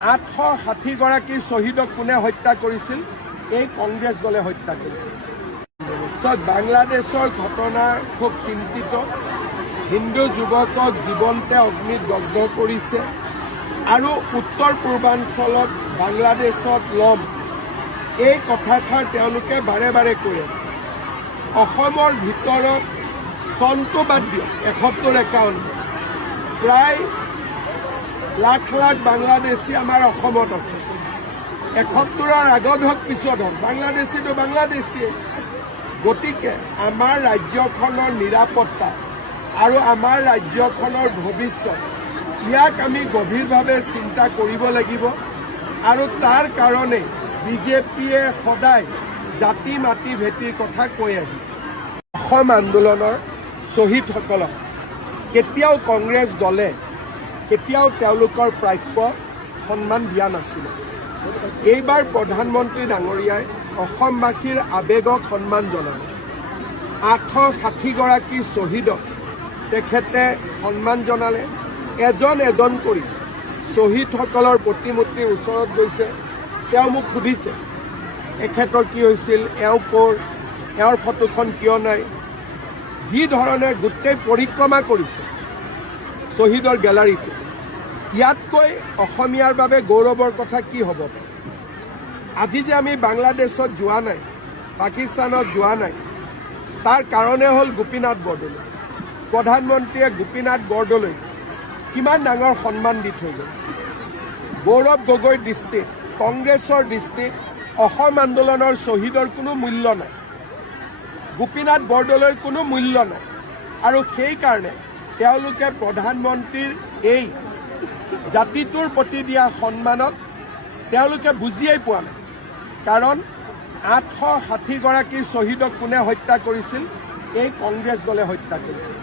860গৰাকী শ্বহীদক কোনে হত্যা কৰিছিল? এই কংগ্ৰেছ দলে হত্যা কৰিছিল। বাংলাদেশৰ ঘটনা খুব চিন্তিত। হিন্দু যুৱকক জীৱন্তে অগ্নিত দগ্ধ কৰিছে আৰু উত্তৰ পূৰ্বাঞ্চলত বাংলাদেশত ল'ম এই কথাষাৰ তেওঁলোকে বাৰে বাৰে কৈ আছে। অসমৰ ভিতৰত চনটো বাদ দিয়ক 71-51 প্ৰায় লাখ লাখ বাংলাদেশী আমাৰ অসমত আছে। 71ৰ আগত হওক পিছত হওক বাংলাদেশীটো বাংলাদেশীয়ে। গতিকে আমাৰ ৰাজ্যখনৰ নিৰাপত্তা আৰু আমাৰ ৰাজ্যখনৰ ভৱিষ্যত ইয়াক আমি গভীৰভাৱে চিন্তা কৰিব লাগিব আৰু তাৰ কাৰণে বিজেপিয়ে সদায় জাতি মাটি ভেটিৰ কথা কৈ আহিছে। অসম আন্দোলনৰ শ্বহীদসকলক কেতিয়াও কংগ্ৰেছ দলে কেতিয়াও তেওঁলোকৰ প্ৰাপ্য সন্মান দিয়া নাছিলে। এইবাৰ প্ৰধানমন্ত্ৰী ডাঙৰীয়াই অসমবাসীৰ আৱেগক সন্মান জনালে। 860গৰাকী শ্বহীদক তেখেতে সন্মান জনালে। এজন এজন কৰি শ্বহীদসকলৰ প্ৰতিমূৰ্তিৰ ওচৰত গৈছে। তেওঁ মোক সুধিছে এখেতৰ কি হৈছিল, এওঁ ক'ৰ, এওঁৰ ফটোখন কিয় নাই। যি ধৰণে গোটেই পৰিক্ৰমা কৰিছে শ্বহীদৰ গেলাৰীটো, ইয়াতকৈ অসমীয়াৰ বাবে গৌৰৱৰ কথা কি হ'ব পাৰে? আজি যে আমি বাংলাদেশত যোৱা নাই, পাকিস্তানত যোৱা নাই, তাৰ কাৰণে হ'ল গোপীনাথ বৰদলৈ। প্ৰধানমন্ত্ৰীয়ে গোপীনাথ বৰদলৈ কিমান ডাঙৰ সন্মান দি থৈ গ'ল। গৌৰৱ গগৈৰ দৃষ্টিত, কংগ্ৰেছৰ দৃষ্টিত অসম আন্দোলনৰ শ্বহীদৰ কোনো মূল্য নাই, গোপীনাথ বৰদলৈৰ কোনো মূল্য নাই। আৰু সেইকাৰণে তেওঁলোকে প্ৰধানমন্ত্ৰীৰ এই জাতিটোৰ প্ৰতি দিয়া সন্মানক তেওঁলোকে বুজিয়েই পোৱা নাই। কাৰণ 860গৰাকী শ্বহীদক কোনে হত্যা কৰিছিল? এই কংগ্ৰেছ দলে হত্যা কৰিছিল।